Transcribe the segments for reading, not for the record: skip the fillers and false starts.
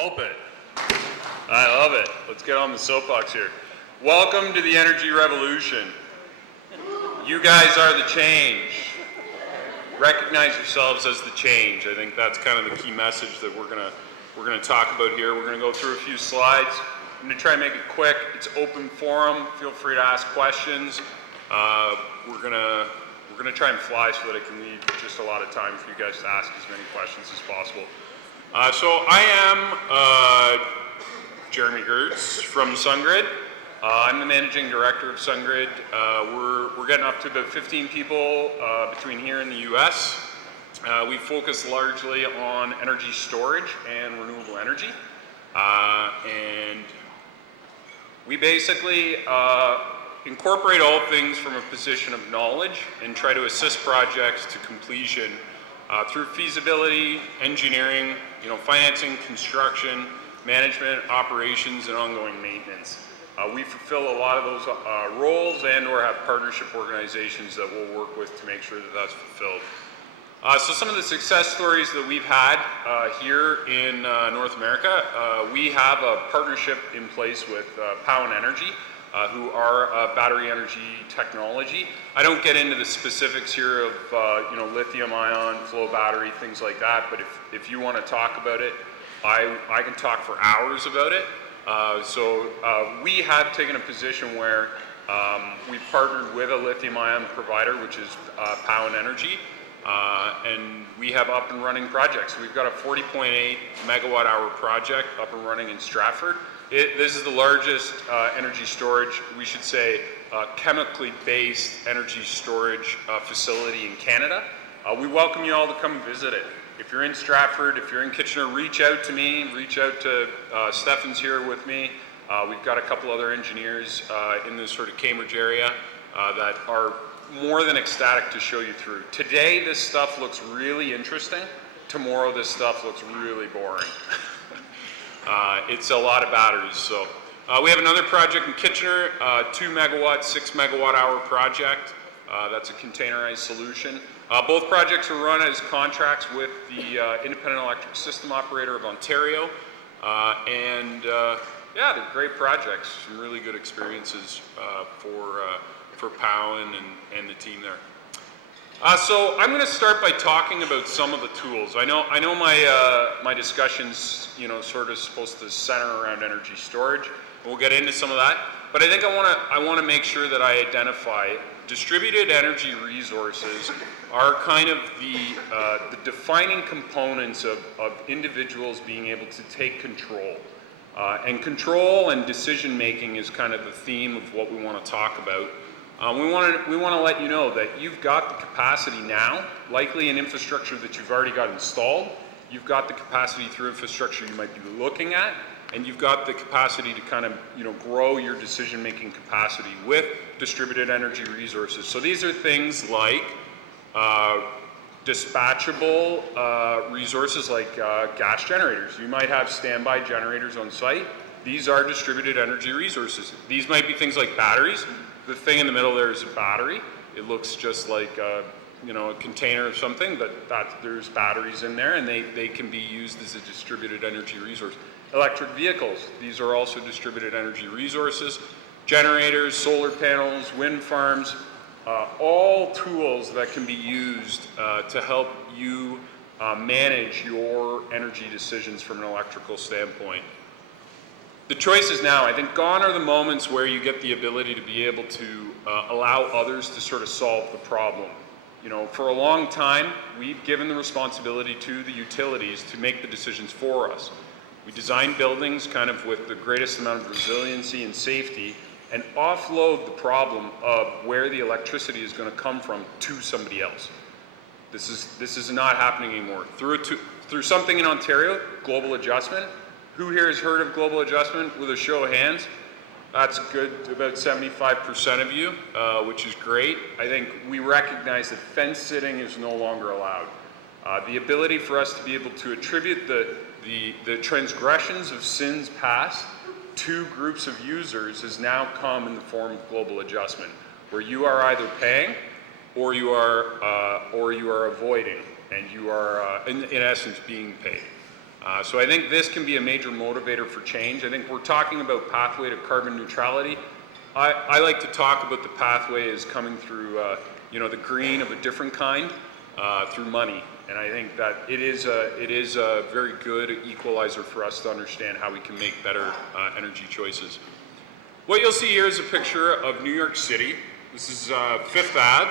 pulpit. I love it. Let's get on the soapbox here. Welcome to the energy revolution. You guys are the change. Recognize yourselves as the change. I think that's kind of the key message that we're gonna talk about here. We're gonna go through a few slides. I'm gonna try and make it quick. It's open forum. Feel free to ask questions. We're gonna try and fly so that I can leave just a lot of time for you guys to ask as many questions as possible. So I am Jeremy Gertz from SunGrid. I'm the managing director of SunGrid. We're getting up to about 15 people between here and the US. We focus largely on energy storage and renewable energy. And we basically incorporate all things from a position of knowledge and try to assist projects to completion through feasibility, engineering, financing, construction, management, operations, and ongoing maintenance. We fulfill a lot of those roles and/or have partnership organizations that we'll work with to make sure that that's fulfilled. So some of the success stories that we've had here in North America, we have a partnership in place with Powin Energy, who are battery energy technology. I don't get into the specifics here of lithium-ion, flow battery, things like that, but if you want to talk about it, I can talk for hours about it. So we have taken a position where we've partnered with a lithium-ion provider, which is Powin Energy, and we have up and running projects. We've got a 40.8 megawatt hour project up and running in Stratford. This is the largest energy storage, we should say, chemically based energy storage facility in Canada. We welcome you all to come visit it. If you're in Stratford, if you're in Kitchener, reach out to me, reach out to Stefan's here with me. We've got a couple other engineers in this sort of Cambridge area that are more than ecstatic to show you through. Today, this stuff looks really interesting. Tomorrow, this stuff looks really boring. It's a lot of batteries. So we have another project in Kitchener, 2 megawatt, 6 megawatt hour project. That's a containerized solution. Both projects are run as contracts with the Independent Electric System Operator of Ontario. Yeah, they're great projects. Some really good experiences for Powin and the team there. So I'm going to start by talking about some of the tools. I know my discussion's sort of supposed to center around energy storage. We'll get into some of that, but I think I want to make sure that I identify distributed energy resources are kind of the defining components of individuals being able to take control. And control and decision making is kind of the theme of what we want to talk about. We want to let you know that you've got the capacity now, likely in infrastructure that you've already got installed. You've got the capacity through infrastructure you might be looking at, and you've got the capacity to kind of grow your decision-making capacity with distributed energy resources. So these are things like dispatchable resources like gas generators. You might have standby generators on site. These are distributed energy resources. These might be things like batteries. The thing in the middle there is a battery. It looks just like a container of something, but there's batteries in there, and they can be used as a distributed energy resource. Electric vehicles, these are also distributed energy resources. Generators, solar panels, wind farms, all tools that can be used to help you manage your energy decisions from an electrical standpoint. The choice is now. I think gone are the moments where you get the ability to be able to allow others to sort of solve the problem. For a long time, we've given the responsibility to the utilities to make the decisions for us. We design buildings kind of with the greatest amount of resiliency and safety and offload the problem of where the electricity is going to come from to somebody else. This is not happening anymore. Through something in Ontario, Global Adjustment. Who here has heard of Global Adjustment with a show of hands? That's good, about 75% of you, which is great. I think we recognize that fence sitting is no longer allowed. The ability for us to be able to attribute the transgressions of sins past to groups of users has now come in the form of Global Adjustment, where you are either paying or you are avoiding, and you are in essence being paid. So I think this can be a major motivator for change. I think we're talking about pathway to carbon neutrality. I like to talk about the pathway as coming through the green of a different kind through money. And I think that it is a very good equalizer for us to understand how we can make better energy choices. What you'll see here is a picture of New York City. This is Fifth Ave.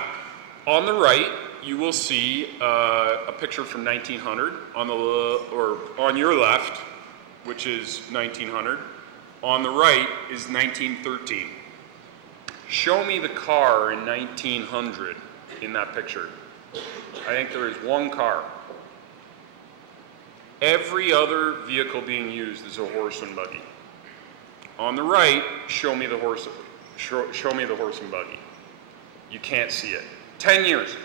On the right, you will see a picture from 1900. On your left, which is 1900. On the right is 1913. Show me the car in 1900 in that picture. I think there is one car. Every other vehicle being used is a horse and buggy. On the right, show me the horse and buggy. You can't see it. 10 years.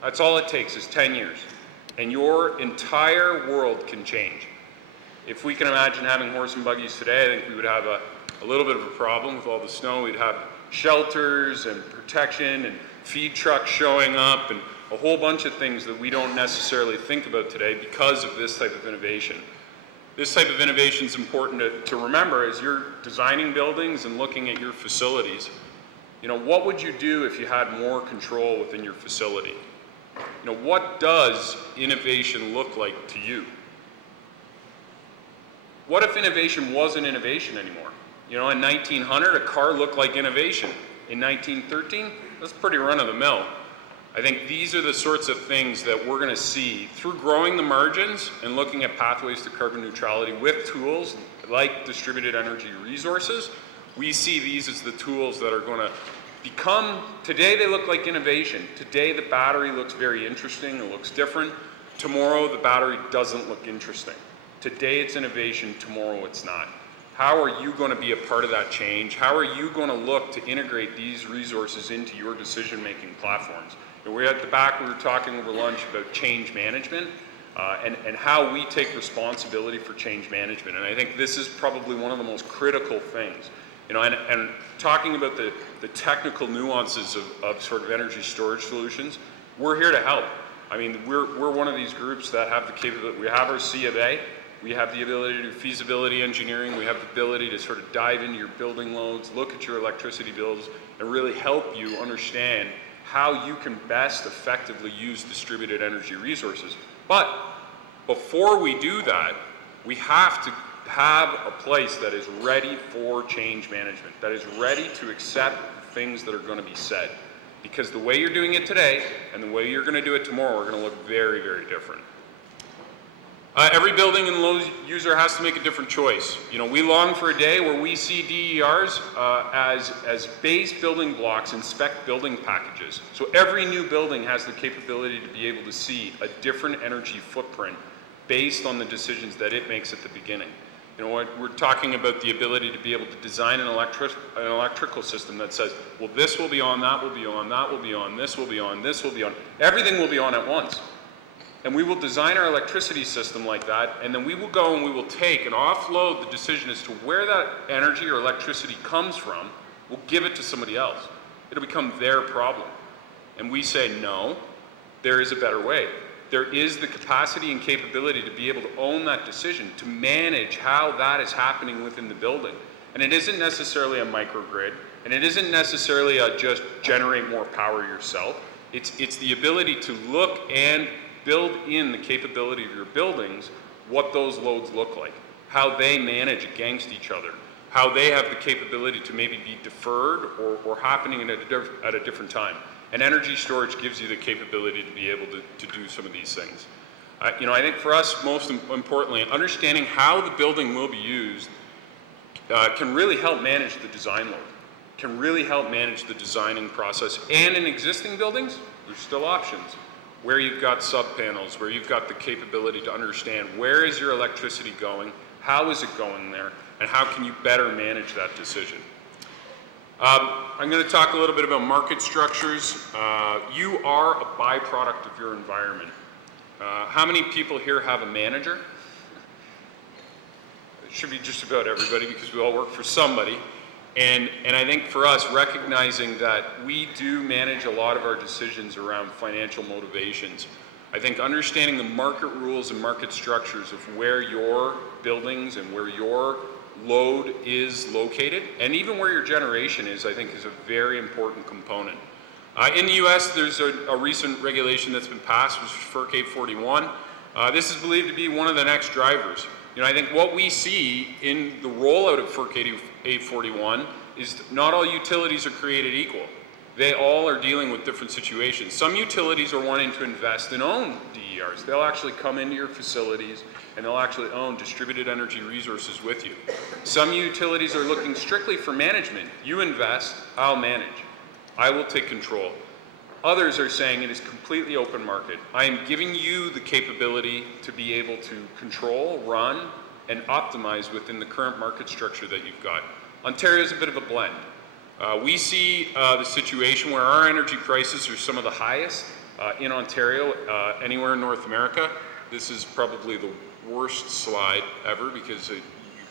That's all it takes is 10 years. And your entire world can change. If we can imagine having horse and buggies today, I think we would have a little bit of a problem with all the snow. We'd have shelters and protection and feed trucks showing up and a whole bunch of things that we don't necessarily think about today because of this type of innovation. This type of innovation is important to remember as you're designing buildings and looking at your facilities. What would you do if you had more control within your facility? What does innovation look like to you? What if innovation wasn't innovation anymore? In 1900, a car looked like innovation. In 1913, that's pretty run-of-the-mill. I think these are the sorts of things that we're going to see through growing the margins and looking at pathways to carbon neutrality with tools like distributed energy resources. We see these as the tools that are going to become, today they look like innovation. Today the battery looks very interesting, it looks different. Tomorrow the battery doesn't look interesting. Today it's innovation, tomorrow it's not. How are you going to be a part of that change? How are you going to look to integrate these resources into your decision-making platforms? We're at the back, we were talking over lunch about change management and how we take responsibility for change management. And I think this is probably one of the most critical things. And talking about the technical nuances of sort of energy storage solutions, we're here to help. I mean, we're one of these groups that have the capability. We have our C of A. We have the ability to do feasibility engineering. We have the ability to sort of dive into your building loads, look at your electricity bills, and really help you understand how you can best effectively use distributed energy resources. But before we do that, we have to have a place that is ready for change management, that is ready to accept things that are going to be said. Because the way you're doing it today and the way you're going to do it tomorrow are going to look very, very different. Every building and load user has to make a different choice. We long for a day where we see DERs as base building blocks in spec building packages. So every new building has the capability to be able to see a different energy footprint based on the decisions that it makes at the beginning. We're talking about the ability to be able to design an electrical system that says, well, this will be on, that will be on, that will be on, this will be on, this will be on. Everything will be on at once. And we will design our electricity system like that, and then we will go and we will take and offload the decision as to where that energy or electricity comes from. We'll give it to somebody else. It'll become their problem. And we say, no, there is a better way. There is the capacity and capability to be able to own that decision, to manage how that is happening within the building. And it isn't necessarily a microgrid, and it isn't necessarily a just generate more power yourself. It's the ability to look and build in the capability of your buildings, what those loads look like, how they manage against each other, how they have the capability to maybe be deferred or happening at a different time. And energy storage gives you the capability to be able to do some of these things. I think for us, most importantly, understanding how the building will be used can really help manage the design load, can really help manage the designing process. And in existing buildings, there's still options. Where you've got sub-panels, where you've got the capability to understand where is your electricity going, how is it going there, and how can you better manage that decision. I'm going to talk a little bit about market structures. You are a byproduct of your environment. How many people here have a manager? It should be just about everybody because we all work for somebody. And I think for us, recognizing that we do manage a lot of our decisions around financial motivations, I think understanding the market rules and market structures of where your buildings and where your load is located, and even where your generation is, I think is a very important component. In the US, there's a recent regulation that's been passed, which is FERC 841. This is believed to be one of the next drivers. I think what we see in the rollout of FERC 841 is not all utilities are created equal. They all are dealing with different situations. Some utilities are wanting to invest and own DERs. They'll actually come into your facilities and they'll actually own distributed energy resources with you. Some utilities are looking strictly for management. You invest, I'll manage. I will take control. Others are saying it is completely open market. I am giving you the capability to be able to control, run, and optimize within the current market structure that you've got. Ontario is a bit of a blend. We see the situation where our energy prices are some of the highest in Ontario, anywhere in North America. This is probably the worst slide ever because you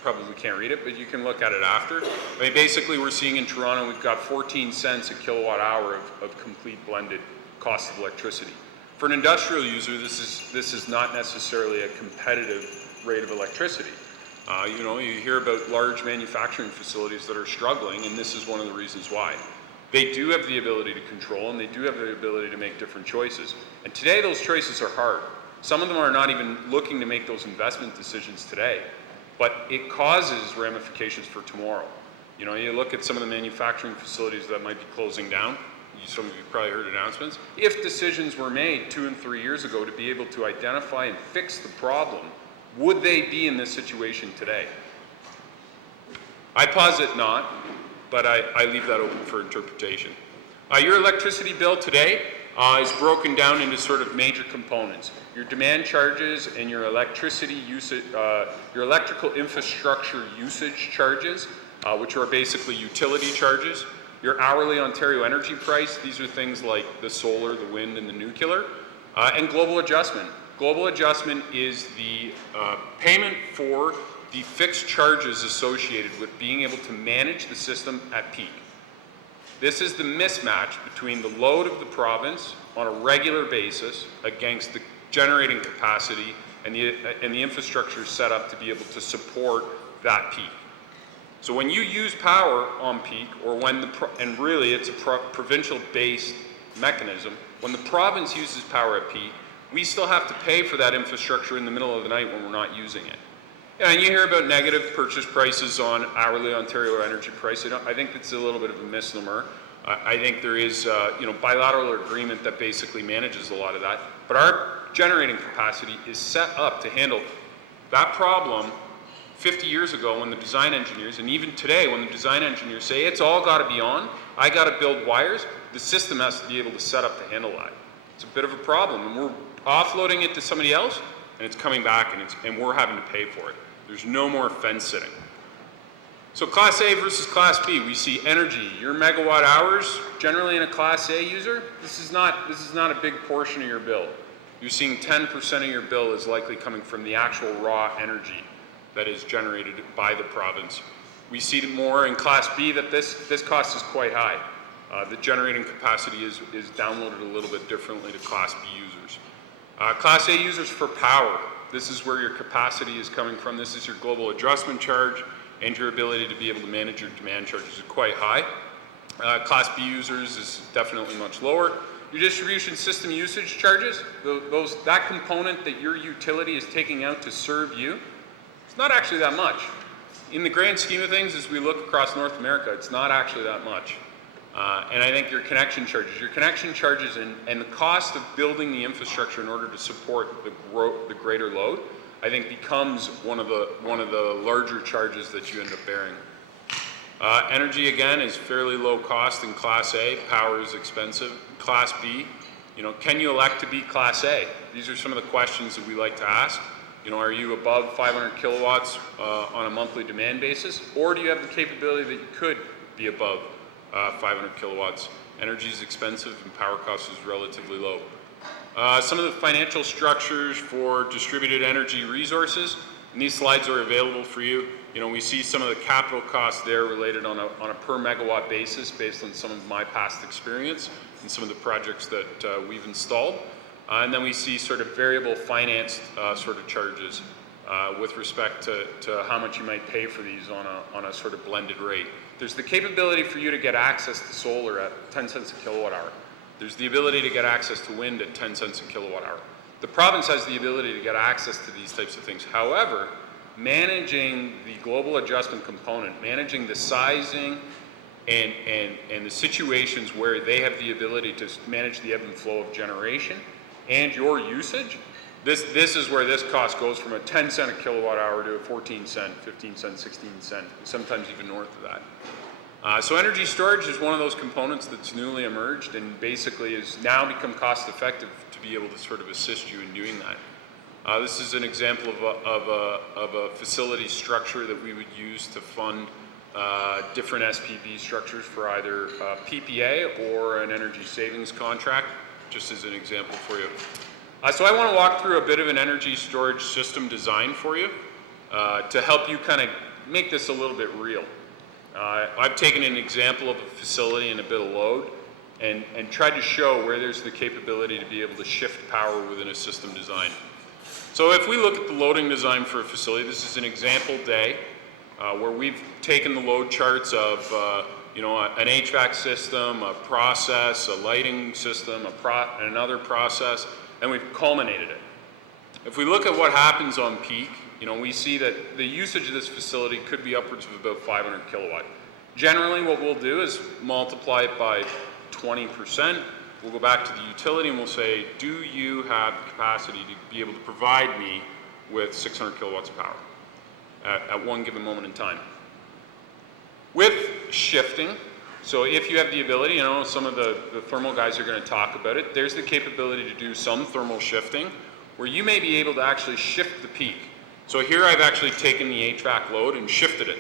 probably can't read it, but you can look at it after. I mean, basically we're seeing in Toronto, we've got 14 cents a kilowatt hour of complete blended cost of electricity. For an industrial user, this is not necessarily a competitive rate of electricity. You hear about large manufacturing facilities that are struggling, and this is one of the reasons why. They do have the ability to control, and they do have the ability to make different choices. And today, those choices are hard. Some of them are not even looking to make those investment decisions today, but it causes ramifications for tomorrow. You look at some of the manufacturing facilities that might be closing down. Some of you probably heard announcements. If decisions were made 2 and 3 years ago to be able to identify and fix the problem, would they be in this situation today? I posit not, but I leave that open for interpretation. Your electricity bill today is broken down into sort of major components. Your demand charges and your electricity usage, your electrical infrastructure usage charges, which are basically utility charges. Your hourly Ontario energy price, these are things like the solar, the wind, and the nuclear, and global adjustment. Global adjustment is the payment for the fixed charges associated with being able to manage the system at peak. This is the mismatch between the load of the province on a regular basis against the generating capacity and the infrastructure set up to be able to support that peak. So when you use power on peak, or when and really it's a provincial-based mechanism, when the province uses power at peak, we still have to pay for that infrastructure in the middle of the night when we're not using it. And you hear about negative purchase prices on hourly Ontario energy price. I think it's a little bit of a misnomer. I think there is bilateral agreement that basically manages a lot of that. But our generating capacity is set up to handle that problem 50 years ago when the design engineers, and even today when the design engineers say it's all got to be on, I got to build wires, the system has to be able to set up to handle that. It's a bit of a problem, and we're offloading it to somebody else, and it's coming back, and we're having to pay for it. There's no more fence sitting. So Class A versus Class B, we see energy. Your megawatt hours, generally in a Class A user, this is not a big portion of your bill. You're seeing 10% of your bill is likely coming from the actual raw energy that is generated by the province. We see more in Class B that this cost is quite high. The generating capacity is downloaded a little bit differently to Class B users. Class A users for power, this is where your capacity is coming from. This is your global adjustment charge, and your ability to be able to manage your demand charges is quite high. Class B users is definitely much lower. Your distribution system usage charges, that component that your utility is taking out to serve you, it's not actually that much. In the grand scheme of things, as we look across North America, it's not actually that much. And I think your connection charges and the cost of building the infrastructure in order to support the greater load, I think becomes one of the larger charges that you end up bearing. Energy, again, is fairly low cost in Class A. Power is expensive. Class B, can you elect to be Class A? These are some of the questions that we like to ask. Are you above 500 kilowatts on a monthly demand basis? Or do you have the capability that you could be above 500 kilowatts? Energy is expensive and power cost is relatively low. Some of the financial structures for distributed energy resources, and these slides are available for you. We see some of the capital costs there related on a per megawatt basis based on some of my past experience and some of the projects that we've installed. And then we see sort of variable financed sort of charges with respect to how much you might pay for these on a sort of blended rate. There's the capability for you to get access to solar at 10 cents a kilowatt hour. There's the ability to get access to wind at 10 cents a kilowatt hour. The province has the ability to get access to these types of things. However, managing the global adjustment component, managing the sizing and the situations where they have the ability to manage the ebb and flow of generation and your usage, this is where this cost goes from a 10 cent a kilowatt hour to a 14 cent, 15 cent, 16 cent, sometimes even north of that. So energy storage is one of those components that's newly emerged and basically has now become cost effective to be able to sort of assist you in doing that. This is an example of a facility structure that we would use to fund different SPV structures for either PPA or an energy savings contract, just as an example for you. So I want to walk through a bit of an energy storage system design for you to help you kind of make this a little bit real. I've taken an example of a facility and a bit of load and tried to show where there's the capability to be able to shift power within a system design. So if we look at the loading design for a facility, this is an example day where we've taken the load charts of an HVAC system, a process, a lighting system, another process, and we've culminated it. If we look at what happens on peak, we see that the usage of this facility could be upwards of about 500 kilowatt. Generally, what we'll do is multiply it by 20%. We'll go back to the utility and we'll say, do you have the capacity to be able to provide me with 600 kilowatts of power at one given moment in time? With shifting, so if you have the ability, some of the thermal guys are going to talk about it, there's the capability to do some thermal shifting where you may be able to actually shift the peak. So here I've actually taken the HVAC load and shifted it.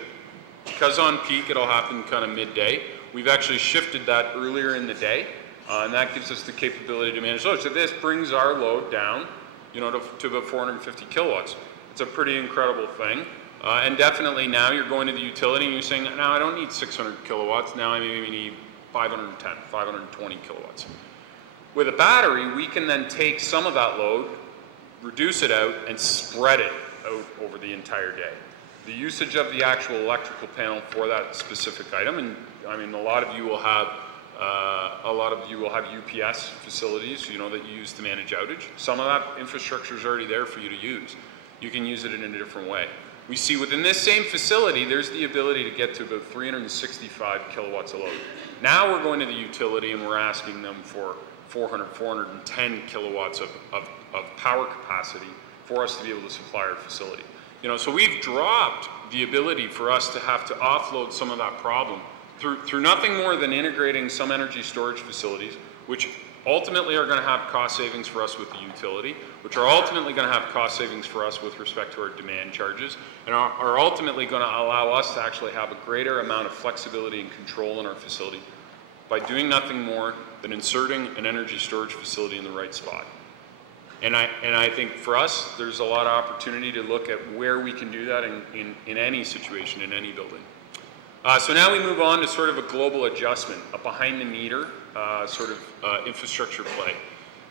Because on peak it'll happen kind of midday, we've actually shifted that earlier in the day, and that gives us the capability to manage load. So this brings our load down, to about 450 kilowatts. It's a pretty incredible thing. And definitely now you're going to the utility and you're saying, now I don't need 600 kilowatts, now I maybe need 510, 520 kilowatts. With a battery, we can then take some of that load, reduce it out, and spread it out over the entire day. The usage of the actual electrical panel for that specific item, and a lot of you will have UPS facilities, that you use to manage outage. Some of that infrastructure is already there for you to use. You can use it in a different way. We see within this same facility, there's the ability to get to about 365 kilowatts of load. Now we're going to the utility and we're asking them for 400, 410 kilowatts of power capacity for us to be able to supply our facility. So we've dropped the ability for us to have to offload some of that problem through nothing more than integrating some energy storage facilities, which ultimately are going to have cost savings for us with the utility, which are ultimately going to have cost savings for us with respect to our demand charges, and are ultimately going to allow us to actually have a greater amount of flexibility and control in our facility by doing nothing more than inserting an energy storage facility in the right spot. And I think for us, there's a lot of opportunity to look at where we can do that in any situation, in any building. So now we move on to sort of a global adjustment, a behind-the-meter infrastructure play.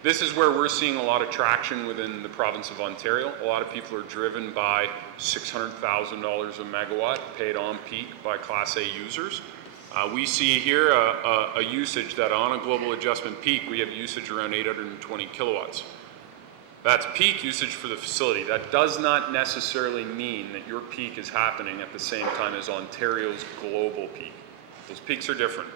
This is where we're seeing a lot of traction within the province of Ontario. A lot of people are driven by $600,000 a megawatt paid on peak by Class A users. We see here a usage that on a global adjustment peak, we have usage around 820 kilowatts. That's peak usage for the facility. That does not necessarily mean that your peak is happening at the same time as Ontario's global peak. Those peaks are different.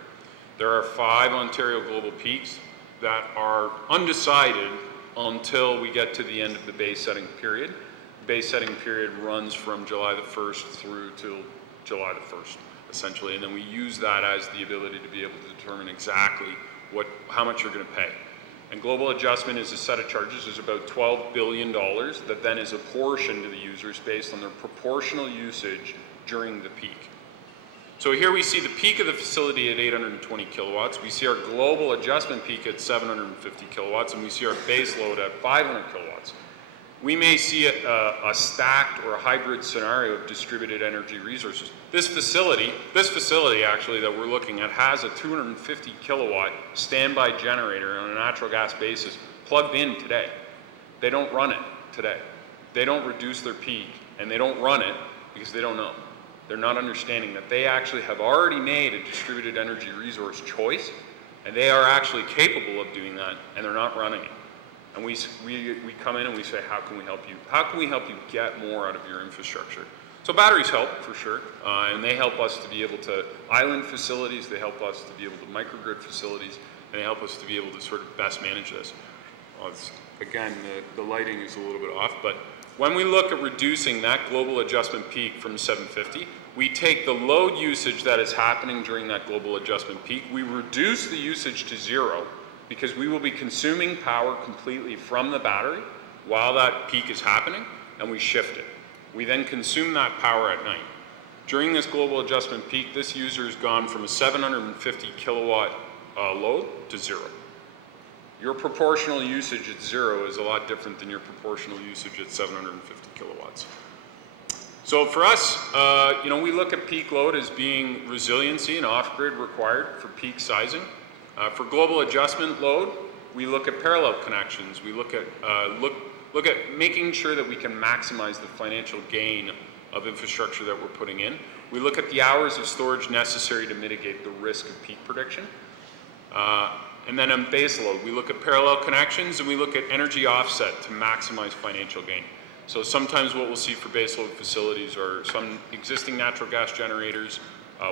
There are 5 Ontario global peaks that are undecided until we get to the end of the base setting period. The base setting period runs from July the 1st through till July the 1st, essentially, and then we use that as the ability to be able to determine exactly how much you're going to pay. And global adjustment is a set of charges. There's about $12 billion that then is apportioned to the users based on their proportional usage during the peak. So here we see the peak of the facility at 820 kilowatts. We see our global adjustment peak at 750 kilowatts, and we see our base load at 500 kilowatts. We may see a stacked or a hybrid scenario of distributed energy resources. This facility actually that we're looking at has a 250 kilowatt standby generator on a natural gas basis plugged in today. They don't run it today. They don't reduce their peak, and they don't run it because they don't know. They're not understanding that they actually have already made a distributed energy resource choice, and they are actually capable of doing that, and they're not running it. And we come in and we say, how can we help you? How can we help you get more out of your infrastructure? So batteries help, for sure, and they help us to be able to island facilities, they help us to be able to microgrid facilities, and they help us to be able to sort of best manage this. Again, the lighting is a little bit off, but when we look at reducing that global adjustment peak from 750, we take the load usage that is happening during that global adjustment peak, we reduce the usage to zero, because we will be consuming power completely from the battery while that peak is happening, and we shift it. We then consume that power at night. During this global adjustment peak, this user has gone from a 750 kilowatt load to zero. Your proportional usage at zero is a lot different than your proportional usage at 750 kilowatts. So for us, we look at peak load as being resiliency and off-grid required for peak sizing. For global adjustment load, we look at parallel connections. We look at making sure that we can maximize the financial gain of infrastructure that we're putting in. We look at the hours of storage necessary to mitigate the risk of peak prediction. And then on base load, we look at parallel connections and we look at energy offset to maximize financial gain. So sometimes what we'll see for base load facilities are some existing natural gas generators.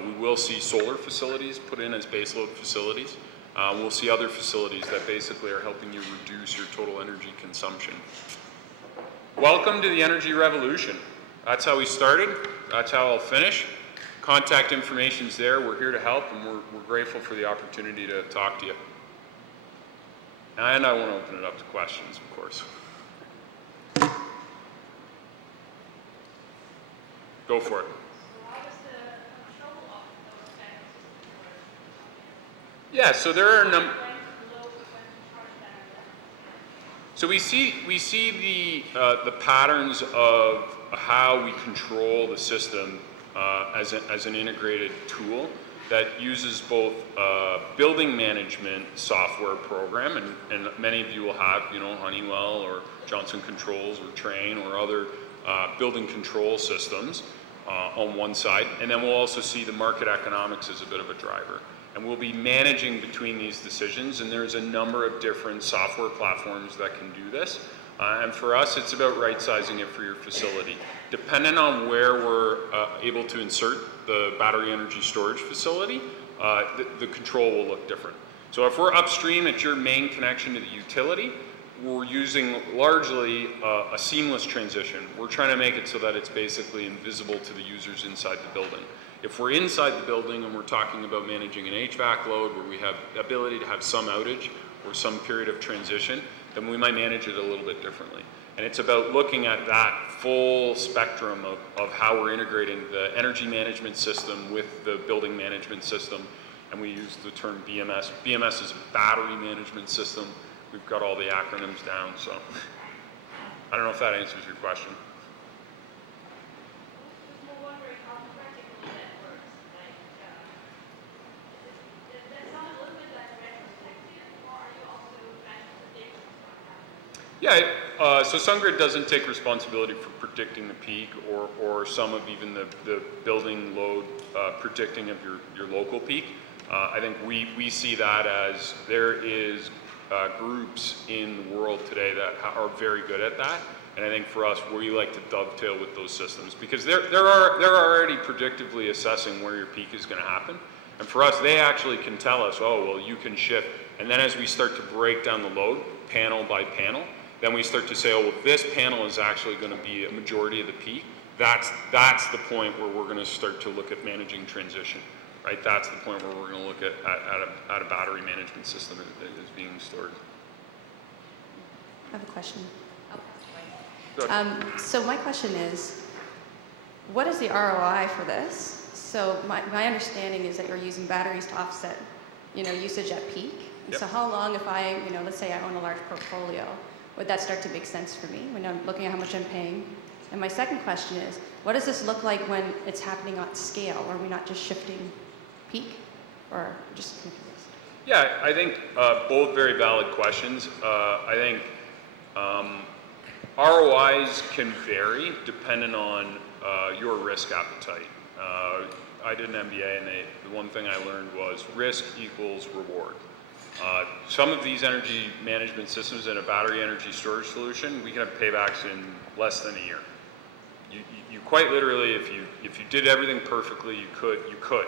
We will see solar facilities put in as base load facilities. We'll see other facilities that basically are helping you reduce your total energy consumption. Welcome to the energy revolution. That's how we started. That's how I'll finish. Contact information's there. We're here to help, and we're grateful for the opportunity to talk to you. And I want to open it up to questions, of course. Go for it. Yeah, so there are a number. So we see the patterns of how we control the system as an integrated tool that uses both building management software program, and many of you will have, Honeywell or Johnson Controls or Trane or other building control systems on one side, and then we'll also see the market economics as a bit of a driver. And we'll be managing between these decisions, and there's a number of different software platforms that can do this. And for us, it's about right-sizing it for your facility. Depending on where we're able to insert the battery energy storage facility, the control will look different. So if we're upstream at your main connection to the utility, we're using largely a seamless transition. We're trying to make it so that it's basically invisible to the users inside the building. If we're inside the building and we're talking about managing an HVAC load where we have the ability to have some outage or some period of transition, then we might manage it a little bit differently. And it's about looking at that full spectrum of how we're integrating the energy management system with the building management system. And we use the term BMS. BMS is a battery management system. We've got all the acronyms down, so I don't know if that answers your question. Yeah, so SunGrid doesn't take responsibility for predicting the peak or some of even the building load predicting of your local peak. I think we see that as there is groups in the world today that are very good at that. And I think for us, we like to dovetail with those systems because they're already predictively assessing where your peak is going to happen. And for us, they actually can tell us, oh, well, you can shift. And then as we start to break down the load, panel by panel, then we start to say, oh, well, this panel is actually going to be a majority of the peak. That's the point where we're going to start to look at managing transition, right? That's the point where we're going to look at a battery management system that is being stored. I have a question. Go ahead. So my question is, what is the ROI for this? So my understanding is that you're using batteries to offset, usage at peak. And Yep. So how long, if I, let's say I own a large portfolio, would that start to make sense for me when I'm looking at how much I'm paying? And my second question is, what does this look like when it's happening on scale? Are we not just shifting peak, or just? Yeah, I think both very valid questions. I think ROIs can vary depending on your risk appetite. I did an MBA, and the one thing I learned was risk equals reward. Some of these energy management systems in a battery energy storage solution, we can have paybacks in less than a year. You quite literally, if you did everything perfectly, you could.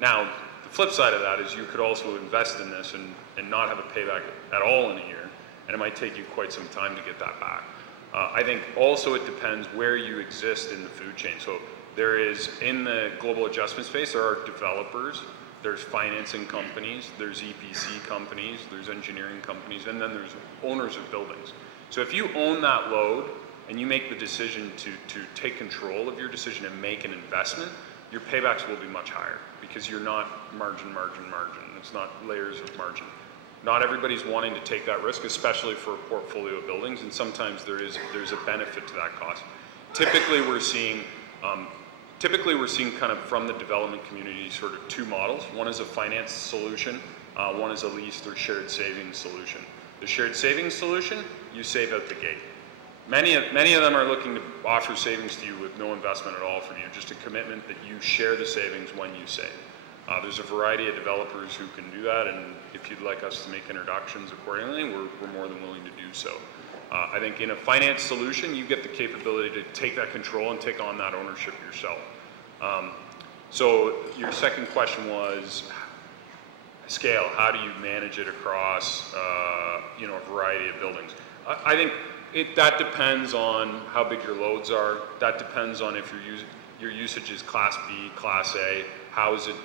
Now, the flip side of that is you could also invest in this and not have a payback at all in a year, and it might take you quite some time to get that back. I think also it depends where you exist in the food chain. So there is, in the global adjustment space, there are developers, there's financing companies, there's EPC companies, there's engineering companies, and then there's owners of buildings. So if you own that load and you make the decision to take control of your decision and make an investment, your paybacks will be much higher because you're not margin. It's not layers of margin. Not everybody's wanting to take that risk, especially for a portfolio of buildings, and sometimes there's a benefit to that cost. Typically we're seeing kind of from the development community sort of two models. One is a finance solution, one is a leased or shared savings solution. The shared savings solution, you save out the gate. Many of them are looking to offer savings to you with no investment at all from you, just a commitment that you share the savings when you save. There's a variety of developers who can do that, and if you'd like us to make introductions accordingly, we're more than willing to do so. I think in a finance solution, you get the capability to take that control and take on that ownership yourself. So your second question was scale. How do you manage it across a variety of buildings? I think that depends on how big your loads are. That depends on if your usage is Class B, Class A. How is it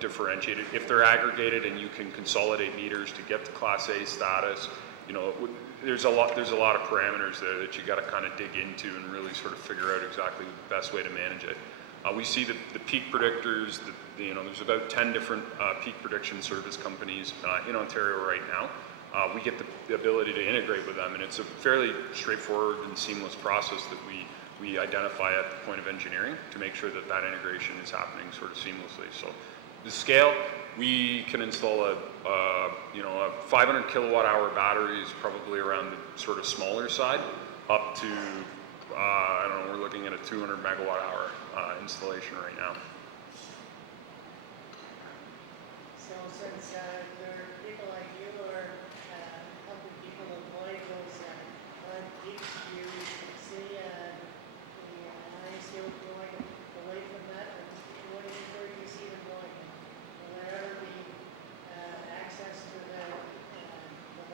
differentiated? If they're aggregated and you can consolidate meters to get to Class A status, there's a lot of parameters there that you got to kind of dig into and really sort of figure out exactly the best way to manage it. We see the peak predictors. There's about 10 different peak prediction service companies in Ontario right now. We get the ability to integrate with them, and it's a fairly straightforward and seamless process that we identify at the point of engineering to make sure that integration is happening sort of seamlessly. So the scale, we can install a 500 kilowatt hour battery is probably around the sort of smaller side, up to we're looking at a 200 megawatt hour installation right now. So since there are people like you who are helping people avoid those peaks, do you see the ISO going away from that, or where do you see them going? Will there ever be access to the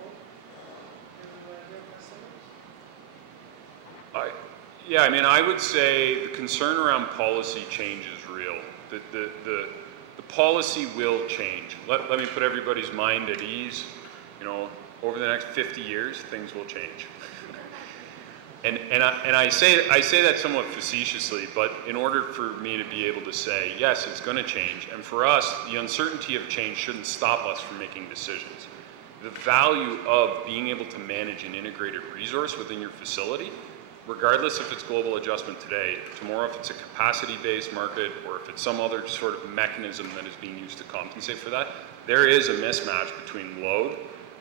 hope to your customers? Yeah, I mean, I would say the concern around policy change is real. The policy will change. Let me put everybody's mind at ease. Over the next 50 years, things will change. And I say that somewhat facetiously, but in order for me to be able to say, yes, it's going to change, and for us, the uncertainty of change shouldn't stop us from making decisions. The value of being able to manage an integrated resource within your facility, regardless if it's global adjustment today, tomorrow if it's a capacity-based market, or if it's some other sort of mechanism that is being used to compensate for that, there is a mismatch between load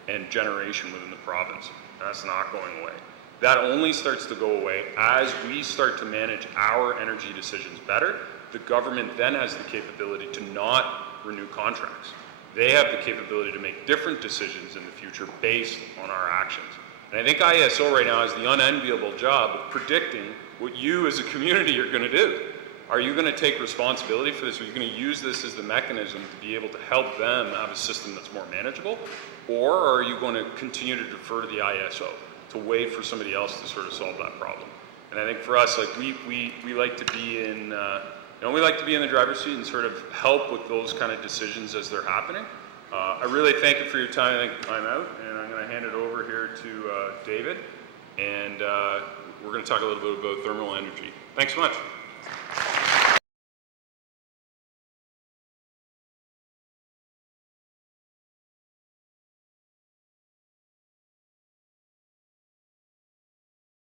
and generation within the province. That's not going away. That only starts to go away as we start to manage our energy decisions better. The government then has the capability to not renew contracts. They have the capability to make different decisions in the future based on our actions. And I think ISO right now has the unenviable job of predicting what you as a community are going to do. Are you going to take responsibility for this? Are you going to use this as the mechanism to be able to help them have a system that's more manageable? Or are you going to continue to defer to the ISO, to wait for somebody else to sort of solve that problem? And I think for us, like we like to be in, we like to be in the driver's seat and sort of help with those kind of decisions as they're happening. I really thank you for your time. I think I'm out, and I'm going to hand it over here to David, and we're going to talk a little bit about thermal energy. Thanks so much.